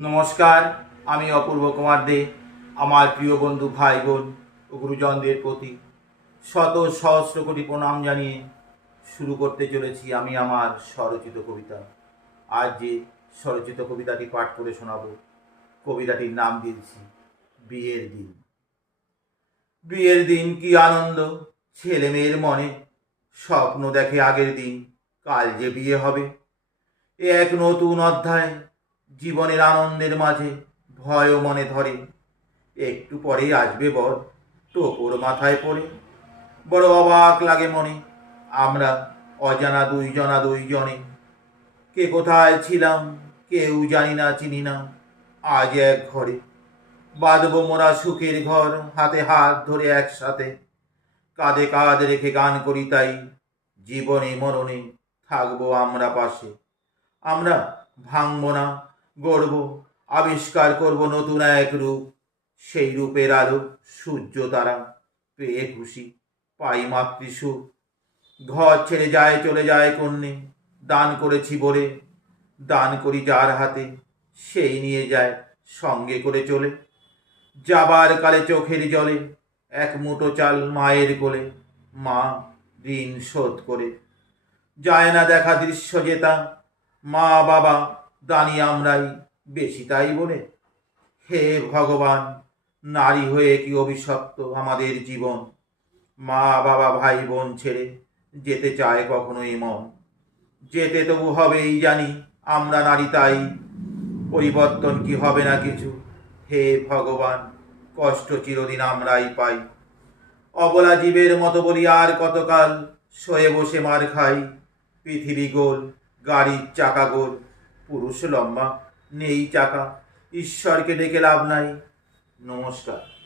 নমস্কার, আমি অপূর্ব কুমার দে। আমার প্রিয় বন্ধু, ভাই বোন ও গুরুজনদের প্রতি শত সহস্র কোটি প্রণাম জানিয়ে শুরু করতে চলেছি আমি আমার স্বরচিত কবিতা। আজ যে স্বরচিত কবিতাটি পাঠ করে শোনাব, কবিতাটির নাম দিয়েছি বিয়ের দিন। বিয়ের দিন কি আনন্দ ছেলে মেয়ের মনে, স্বপ্ন দেখে আগের দিন কাল যে বিয়ে হবে। এ এক নতুন অধ্যায় জীবনের আনন্দের মাঝে, ভয়ও মনে ধরে। একটু পরেই আসবে বর, টোপর মাথায় পড়ে। বড় অবাক লাগে মনে, আমরা অজানা দুইজনে। কে কোথায় ছিলাম কেউ জানি না, চিনি না। আজ এক ঘরে বাঁধব মোরা সুখের ঘর, হাতে হাত ধরে একসাথে। কাঁধে কাঁধ রেখে গান করি তাই, জীবনে মরণে থাকবো আমরা পাশে। আমরা ভাঙব না, গড়ব, আবিষ্কার করব নতুন এক রূপ। সেই রূপের আলো সূর্য তারা পেয়ে খুশি পাই মাতৃসুখ। ঘর ছেড়ে চলে যায় কন্যে, দান করেছি বলে। দান করি যার হাতে, সেই নিয়ে যায় সঙ্গে করে চলে। যাবার কালে চোখের জলে এক মুঠো চাল মায়ের কোলে, মা ঋণ শোধ করে। যায় না দেখা দৃশ্য যেতা, মা বাবা দানি আমরাই বেশি তাই বলে। হে ভগবান, নারী হয়ে কি অভিশপ্ত আমাদের জীবন। মা বাবা ভাই বোন ছেড়ে যেতে চায় কখনোই মন। যেতে তবু হবেই জানি আমরা নারী তাই, পরিবর্তন কি হবে না কিছু। হে ভগবান, কষ্ট চিরদিন আমরাই পাই। অবলা জীবের মতো বলি আর কতকাল, শয়ে বসে মার খাই। পৃথিবী গোল, গাড়ির চাকা গোল, পুরুষ লম্বা নেই চাকা। ঈশ্বরকে ডেকে লাভ নাই। নমস্কার।